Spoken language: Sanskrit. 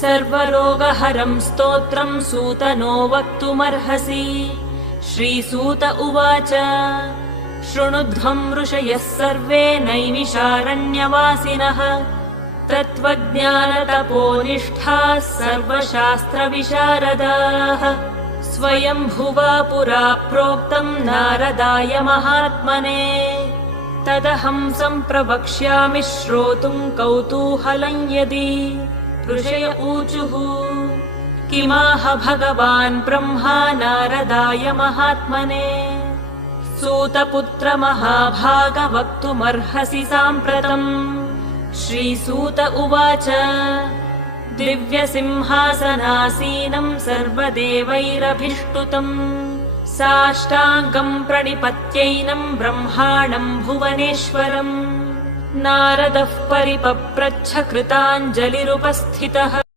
सर्वरोगहरं स्तोत्रं सूतनो वक्तुमर्हसि। श्रीसूत उवाच शृणुध्वं ऋषयः सर्वे नैमिषारण्यवासिनः तत्त्वज्ञानतपोनिष्ठाः सर्वशास्त्रविशारदाः। स्वयंभुवा पुरा प्रोक्तं नारदाय महात्मने तदहं सम्प्रवक्ष्यामि श्रोतुं कौतूहलं यदि। ऋषय ऊचुः किमाह भगवान् ब्रह्मा नारदाय महात्मने सूतपुत्र महाभाग वक्तुमर्हसि साम्प्रतम्। श्रीसूत उवाच दिव्यसिंहासनासीनं सर्वदेवैरभिष्टुतम् साष्टाङ्गं प्रणिपत्यैनं ब्रह्माणं भुवनेश्वरम् नारदः परिपप्रच्छ कृताञ्जलिरुपस्थितः।